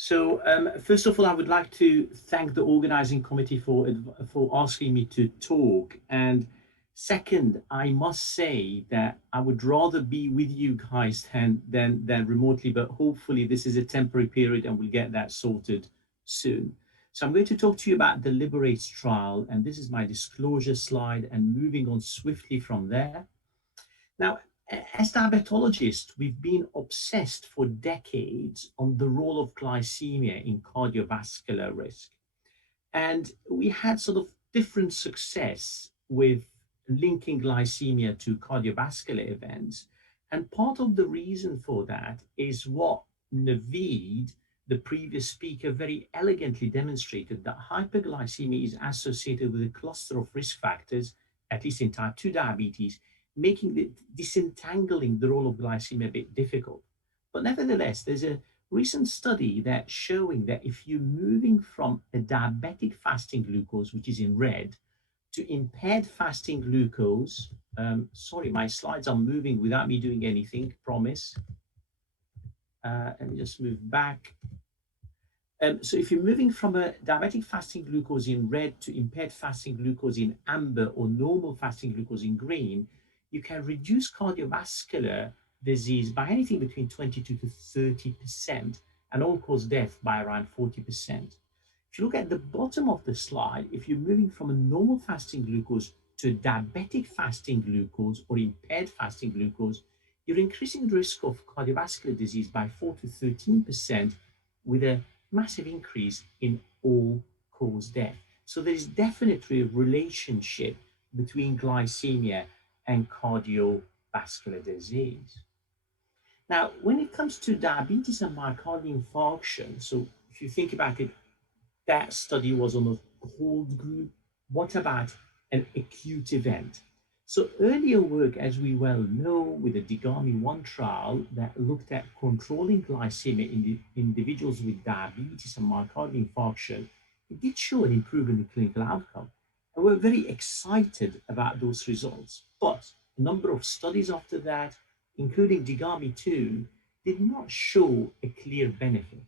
So first of all, I would like to thank the organizing committee for asking me to talk. And second, I must say that I would rather be with you guys than remotely, but hopefully this is a temporary period and we'll get that sorted soon. So I'm going to talk to you about the Liberates trial, and this is my disclosure slide, and moving on swiftly from there. Now, as diabetologists, we've been obsessed for decades on the role of glycemia in cardiovascular risk. And we had sort of different success with linking glycemia to cardiovascular events. And part of the reason for that is what Naveed, the previous speaker, very elegantly demonstrated, that hyperglycemia is associated with a cluster of risk factors, at least in type 2 diabetes, making disentangling the role of glycemia a bit difficult. But nevertheless, there's a recent study that's showing that if you're moving from a diabetic fasting glucose, which is in red, to impaired fasting glucose, sorry, my slides are moving without me doing anything, promise. Let me just move back. So if you're moving from a diabetic fasting glucose in red to impaired fasting glucose in amber or normal fasting glucose in green, you can reduce cardiovascular disease by anything between 22 to 30% and all-cause death by around 40%. If you look at the bottom of the slide, if you're moving from a normal fasting glucose to a diabetic fasting glucose or impaired fasting glucose, you're increasing the risk of cardiovascular disease by 4 to 13% with a massive increase in all-cause death. So there is definitely a relationship between glycemia and cardiovascular disease. Now, when it comes to diabetes and myocardial infarction, so if you think about it, that study was on a cold group. What about an acute event? So earlier work, as we well know, with the DIGAMI-1 trial that looked at controlling glycemia in the individuals with diabetes and myocardial infarction, it did show an improvement in clinical outcome. And we're very excited about those results. But a number of studies after that, including DIGAMI-2, did not show a clear benefit.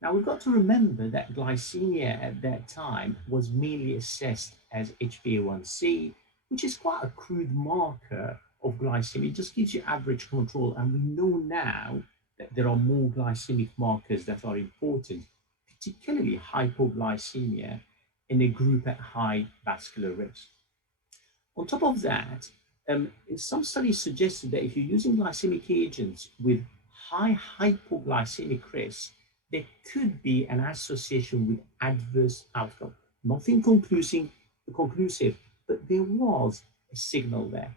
Now, we've got to remember that glycemia at that time was mainly assessed as HbA1c, which is quite a crude marker of glycemia. It just gives you average control. And we know now that there are more glycemic markers that are important, particularly hypoglycemia in a group at high vascular risk. On top of that, some studies suggested that if you're using glycemic agents with high hypoglycemic risk, there could be an association with adverse outcome. Nothing conclusive, but there was a signal there.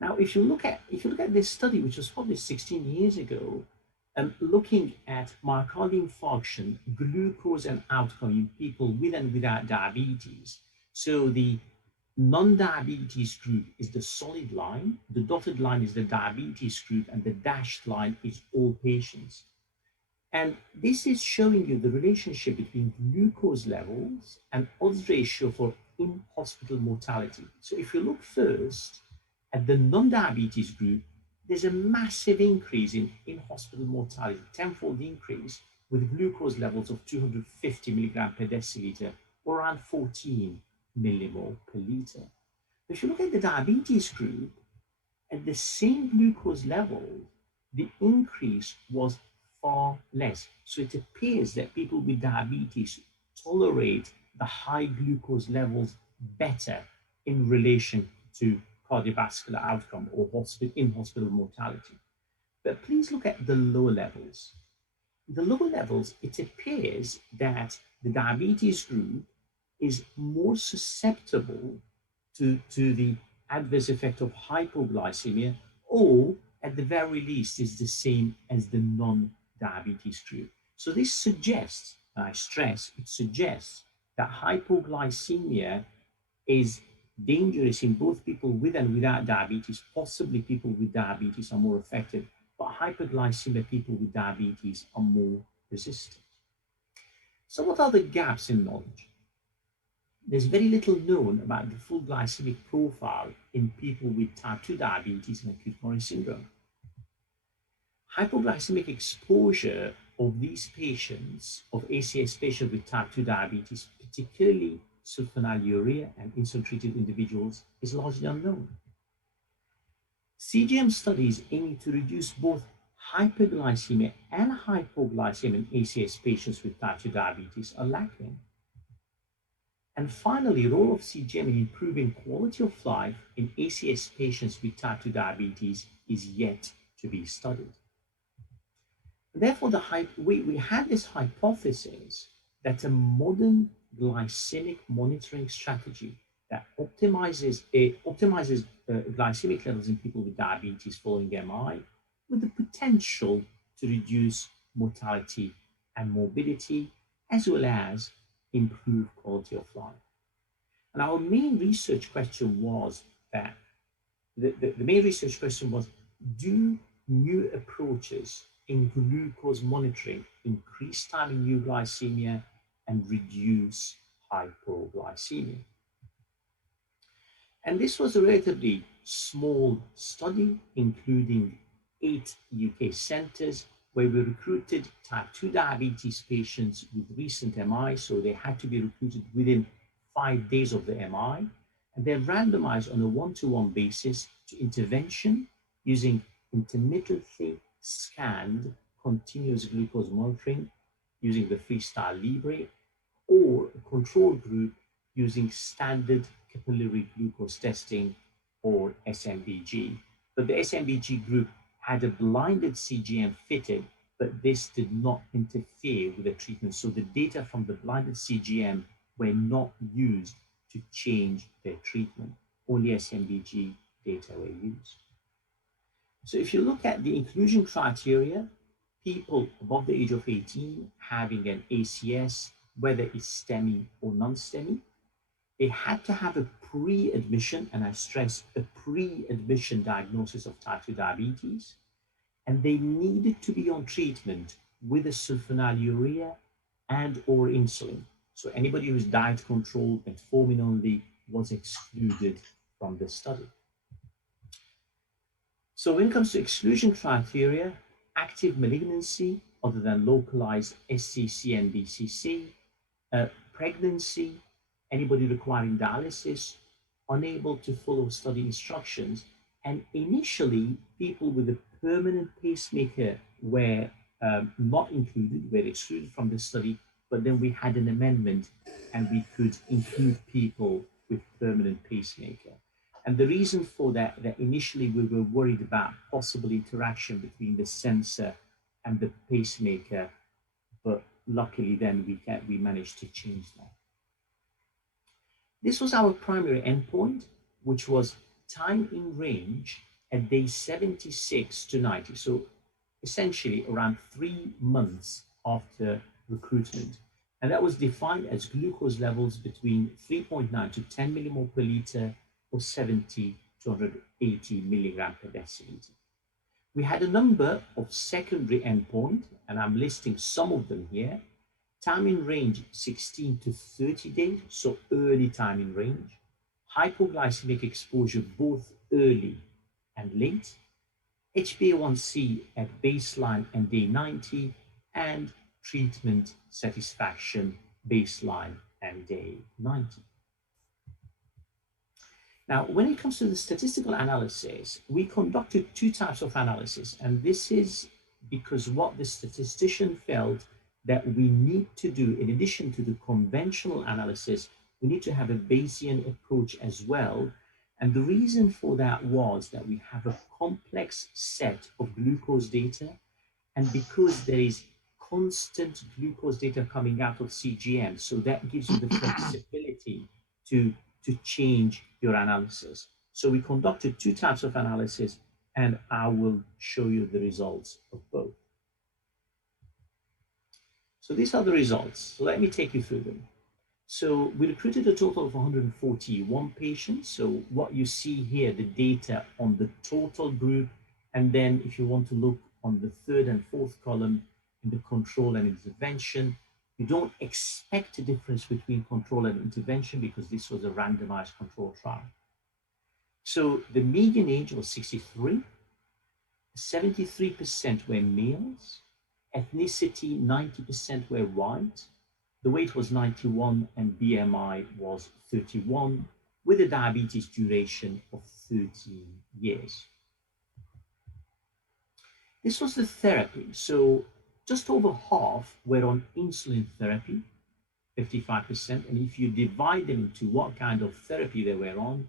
Now, if you look at this study, which was published 16 years ago, looking at myocardial infarction, glucose and outcome in people with and without diabetes. So the non-diabetes group is the solid line, the dotted line is the diabetes group, and the dashed line is all patients. And this is showing you the relationship between glucose levels and odds ratio for in-hospital mortality. So if you look first at the non-diabetes group, there's a massive increase in in-hospital mortality, tenfold increase with glucose levels of 250 milligram per deciliter or around 14 millimole per liter. If you look at the diabetes group, at the same glucose level, the increase was far less. So it appears that people with diabetes tolerate the high glucose levels better in relation to cardiovascular outcome or in-hospital mortality. But please look at the lower levels. The lower levels, it appears that the diabetes group is more susceptible to the adverse effect of hypoglycemia, or at the very least is the same as the non-diabetes group. So this suggests, and I stress, it suggests that hypoglycemia is dangerous in both people with and without diabetes. Possibly people with diabetes are more affected, but hyperglycemia people with diabetes are more resistant. So what are the gaps in knowledge? There's very little known about the full glycemic profile in people with type 2 diabetes and acute coronary syndrome. Hypoglycemic exposure of these patients, of ACS patients with type 2 diabetes, particularly sulfonylurea and insulin-treated individuals, is largely unknown. CGM studies aiming to reduce both hyperglycemia and hypoglycemia in ACS patients with type 2 diabetes are lacking. And finally, the role of CGM in improving quality of life in ACS patients with type 2 diabetes is yet to be studied. Therefore, we had this hypothesis that a modern glycemic monitoring strategy that optimizes glycemic levels in people with diabetes following MI with the potential to reduce mortality and morbidity, as well as improve quality of life. And our main research question was that the main research question was, do new approaches in glucose monitoring increase time in euglycemia and reduce hypoglycemia? And this was a relatively small study, including 8 UK centres, where we recruited type 2 diabetes patients with recent MI, so they had to be recruited within 5 days of the MI, and they're randomized on a 1-to-1 basis to intervention using intermittently scanned continuous glucose monitoring using the Freestyle Libre, or a control group using standard capillary glucose testing, or SMBG. But the SMBG group had a blinded CGM fitted, but this did not interfere with the treatment. So the data from the blinded CGM were not used to change their treatment. Only SMBG data were used. So if you look at the inclusion criteria, people above the age of 18 having an ACS, whether it's STEMI or non-STEMI, they had to have a pre-admission, and I stress a pre-admission diagnosis of type 2 diabetes, and they needed to be on treatment with a sulfonylurea and or insulin. So anybody who's diet controlled, metformin only, was excluded from the study. So when it comes to exclusion criteria, active malignancy other than localized SCC and BCC, pregnancy, anybody requiring dialysis, unable to follow study instructions, and initially people with a permanent pacemaker were not included, were excluded from the study, but then we had an amendment and we could include people with permanent pacemaker. And the reason for that initially we were worried about possible interaction between the sensor and the pacemaker, but luckily then we managed to change that. This was our primary endpoint, which was time in range at day 76 to 90. So essentially around 3 months after recruitment. And that was defined as glucose levels between 3.9 to 10 millimole per liter or 70 to 180 milligram per deciliter. We had a number of secondary endpoints, and I'm listing some of them here. Time in range 16 to 30 days, so early time in range. Hypoglycemic exposure both early and late. HbA1c at baseline and day 90, and treatment satisfaction baseline and day 90. Now, when it comes to the statistical analysis, we conducted 2 types of analysis, and this is because what the statistician felt that we need to do, in addition to the conventional analysis, we need to have a Bayesian approach as well. And the reason for that was that we have a complex set of glucose data, and because there is constant glucose data coming out of CGM, so that gives you the flexibility to change your analysis. So we conducted 2 types of analysis, and I will show you the results of both. So these are the results. So let me take you through them. So we recruited a total of 141 patients. So what you see here, the data on the total group, and then if you want to look on the 3rd and 4th column in the control and intervention, you don't expect a difference between control and intervention because this was a randomized control trial. So the median age was 63, 73% were males, ethnicity, 90% were white. The weight was 91 and BMI was 31 with a diabetes duration of 13 years. This was the therapy. So just over half were on insulin therapy, 55%. And if you divide them into what kind of therapy they were on,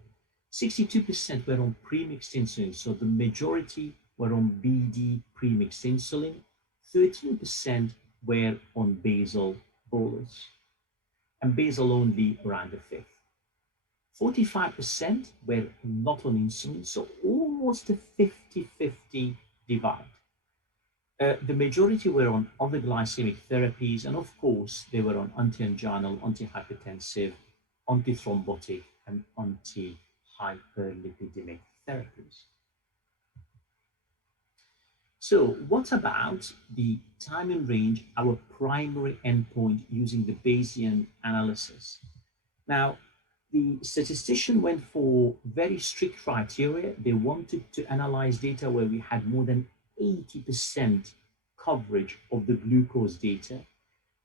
62% were on premixed insulin. So the majority were on BD premixed insulin. 13% were on basal bolus, and basal only around a fifth. 45% were not on insulin, so almost a 50-50 divide. The majority were on other glycemic therapies, and of course, they were on anti-anginal, antihypertensive, antithrombotic, and anti-hyperlipidemic therapies. So what about the time in range, our primary endpoint using the Bayesian analysis? Now, the statistician went for very strict criteria. They wanted to analyze data where we had more than 80% coverage of the glucose data.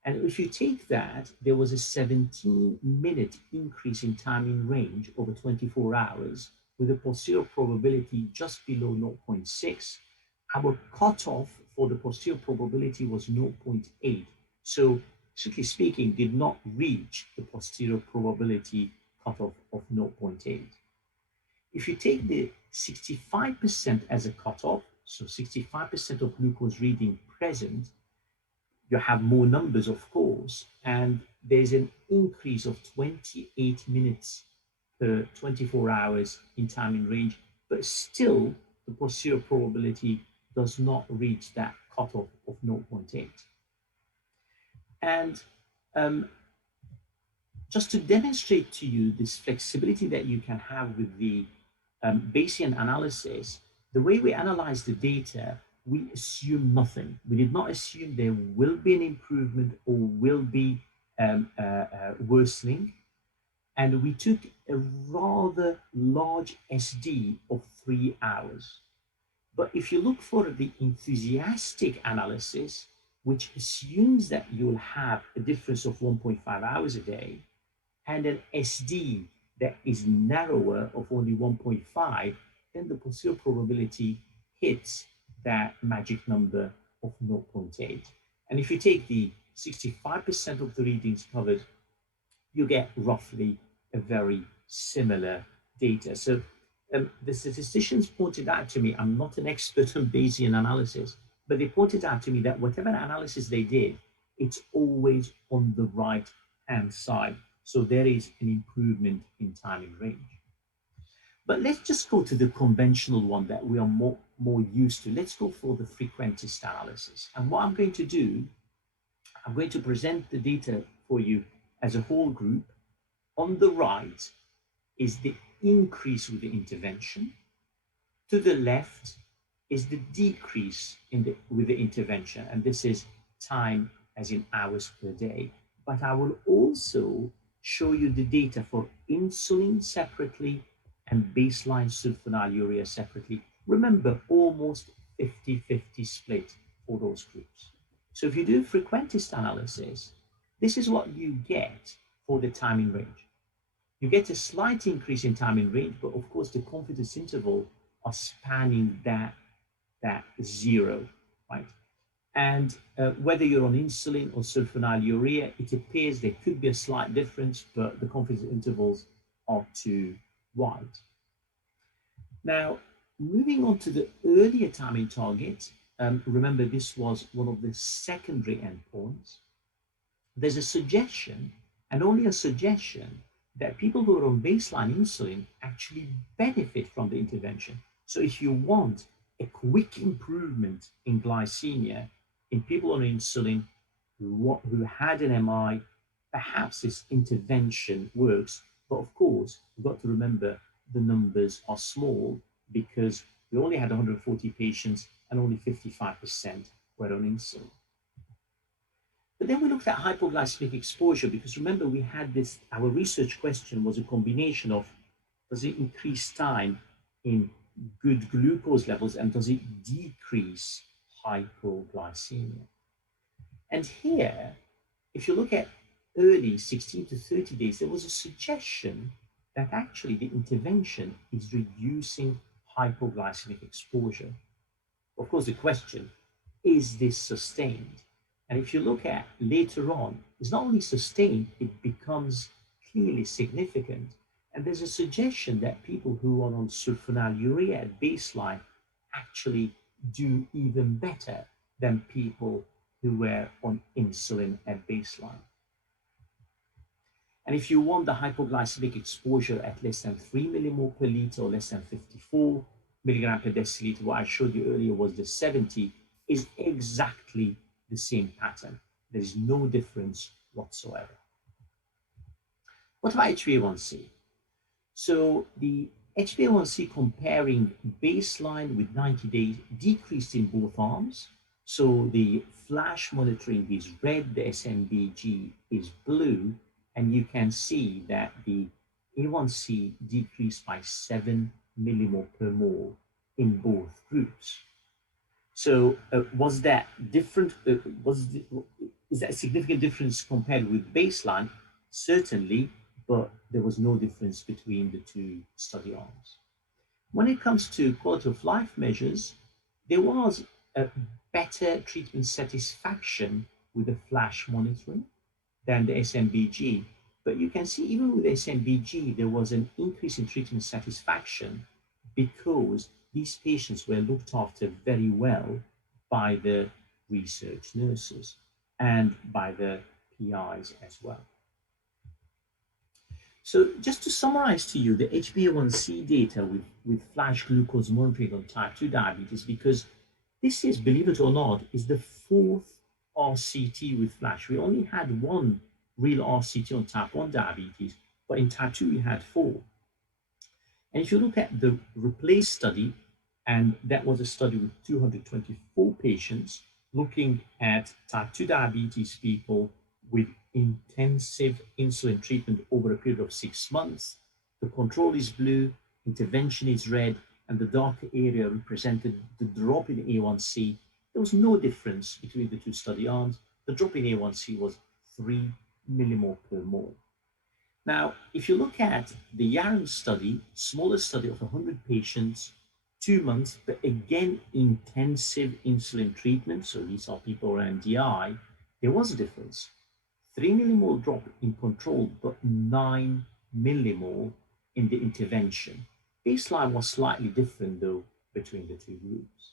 And if you take that, there was a 17-minute increase in time in range over 24 hours with a posterior probability just below 0.6. Our cutoff for the posterior probability was 0.8. So, strictly speaking, did not reach the posterior probability cutoff of 0.8. If you take the 65% as a cutoff, so 65% of glucose reading present, you have more numbers, of course, and there's an increase of 28 minutes per 24 hours in time in range, but still the posterior probability does not reach that cutoff of 0.8. And just to demonstrate to you this flexibility that you can have with the Bayesian analysis, the way we analyze the data, we assume nothing. We did not assume there will be an improvement or will be worsening. And we took a rather large SD of 3 hours. But if you look for the enthusiastic analysis, which assumes that you'll have a difference of 1.5 hours a day and an SD that is narrower of only 1.5, then the posterior probability hits that magic number of 0.8. And if you take the 65% of the readings covered, you get roughly a very similar data. So the statisticians pointed out to me, I'm not an expert on Bayesian analysis, but they pointed out to me that whatever analysis they did, it's always on the right-hand side. So there is an improvement in time in range. But let's just go to the conventional one that we are more used to. Let's go for the frequentist analysis. And what I'm going to do, I'm going to present the data for you as a whole group. On the right is the increase with the intervention. To the left is the decrease with the intervention. And this is time as in hours per day. But I will also show you the data for insulin separately and baseline sulfonylurea separately. Remember, almost 50-50 split for those groups. So if you do frequentist analysis, this is what you get for the time in range. You get a slight increase in time in range, but of course the confidence interval are spanning that zero, right? And whether you're on insulin or sulfonylurea, it appears there could be a slight difference, but the confidence intervals are too wide. Now, moving on to the earlier time in target, remember this was one of the secondary endpoints. There's a suggestion, and only a suggestion, that people who are on baseline insulin actually benefit from the intervention. So if you want a quick improvement in glycemia in people on insulin who had an MI, perhaps this intervention works. But of course, you've got to remember the numbers are small because we only had 140 patients and only 55% were on insulin. But then we looked at hypoglycemic exposure because remember we had this, our research question was a combination of does it increase time in good glucose levels and does it decrease hypoglycemia? And here, if you look at early 16 to 30 days, there was a suggestion that actually the intervention is reducing hypoglycemic exposure. Of course, the question is this sustained? And if you look at later on, it's not only sustained, it becomes clearly significant. And there's a suggestion that people who are on sulfonylurea at baseline actually do even better than people who were on insulin at baseline. And if you want the hypoglycemic exposure at less than 3 millimole per liter or less than 54 milligram per deciliter, what I showed you earlier was the 70, is exactly the same pattern. There is no difference whatsoever. What about HbA1c? So the HbA1c comparing baseline with 90 days decreased in both arms. So the flash monitoring is red, the SMBG is blue, and you can see that the A1C decreased by 7 millimole per mole in both groups. So was that different? Is that a significant difference compared with baseline? Certainly, but there was no difference between the two study arms. When it comes to quality of life measures, there was a better treatment satisfaction with the flash monitoring than the SMBG. But you can see even with SMBG, there was an increase in treatment satisfaction because these patients were looked after very well by the research nurses and by the PIs as well. So just to summarize to you the HbA1c data with flash glucose monitoring on type 2 diabetes, because this is, believe it or not, is the fourth RCT with flash. We only had one real RCT on type 1 diabetes, but in type 2 we had four. And if you look at the replace study, and that was a study with 224 patients looking at type 2 diabetes people with intensive insulin treatment over a period of 6 months. The control is blue, intervention is red, and the darker area represented the drop in A1C. There was no difference between the two study arms. The drop in A1C was 3 millimole per mole. Now, if you look at the Yarrow study, smaller study of 100 patients, 2 months, but again, intensive insulin treatment, so these are people around DI, there was a difference. 3 millimole drop in control, but 9 millimole in the intervention. Baseline was slightly different though between the two groups.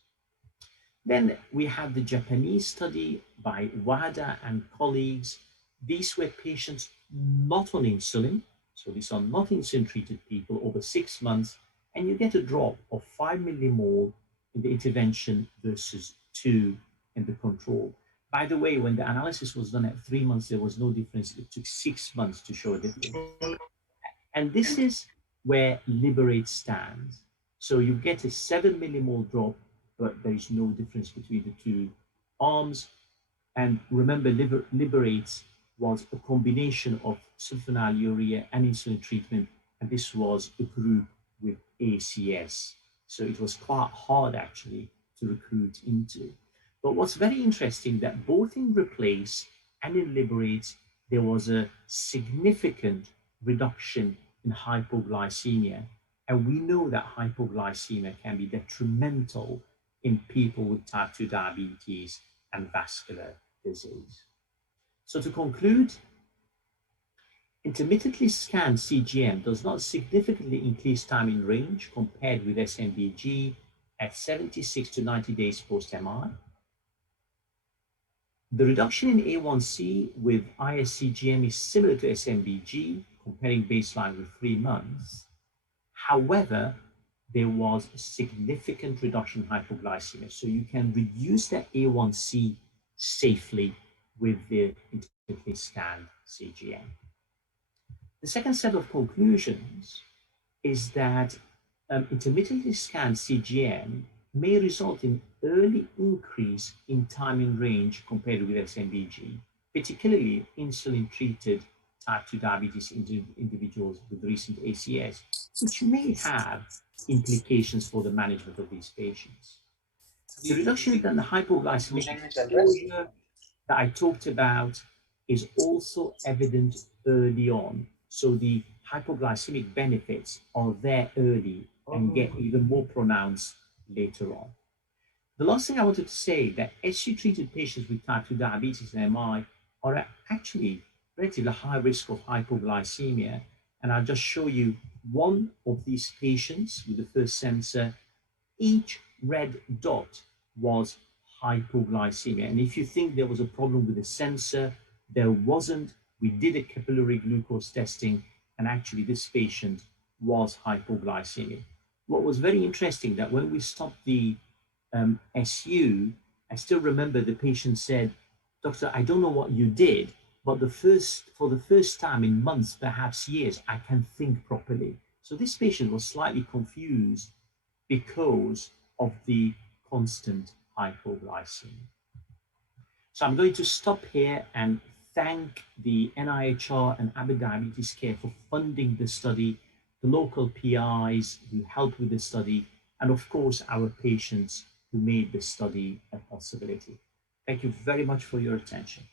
Then we have the Japanese study by Wada and colleagues. These were patients not on insulin, so these are not insulin treated people over 6 months, and you get a drop of 5 millimole in the intervention versus 2 in the control. By the way, when the analysis was done at 3 months, there was no difference. It took 6 months to show a difference. And this is where Liberates stands. So you get a 7 millimole drop, but there is no difference between the two arms. And remember, Liberates was a combination of sulfonylurea and insulin treatment, and this was a group with ACS. So it was quite hard actually to recruit into. But what's very interesting that both in Replace and in Liberates, there was a significant reduction in hypoglycemia. And we know that hypoglycemia can be detrimental in people with type 2 diabetes and vascular disease. So to conclude, intermittently scanned CGM does not significantly increase time in range compared with SMBG at 76 to 90 days post-MI. The reduction in A1C with ISCGM is similar to SMBG, comparing baseline with 3 months. However, there was a significant reduction in hypoglycemia. So you can reduce that A1C safely with the intermittently scanned CGM. The second set of conclusions is that intermittently scanned CGM may result in early increase in time in range compared with SMBG, particularly insulin-treated type 2 diabetes individuals with recent ACS, which may have implications for the management of these patients. The reduction in the hypoglycemic exposure that I talked about is also evident early on. So the hypoglycemic benefits are there early and get even more pronounced later on. The last thing I wanted to say that SU treated patients with type 2 diabetes and MI are actually relatively high risk of hypoglycemia. And I'll just show you one of these patients with the first sensor. Each red dot was hypoglycemia. And if you think there was a problem with the sensor, there wasn't. We did a capillary glucose testing, and actually this patient was hypoglycemic. What was very interesting that when we stopped the SU, I still remember the patient said, "Doctor, I don't know what you did, but for the first time in months, perhaps years, I can think properly." So this patient was slightly confused because of the constant hypoglycemia. So I'm going to stop here and thank the NIHR and Abbott Diabetes Care for funding the study, the local PIs who helped with the study, and of course our patients who made the study a possibility. Thank you very much for your attention.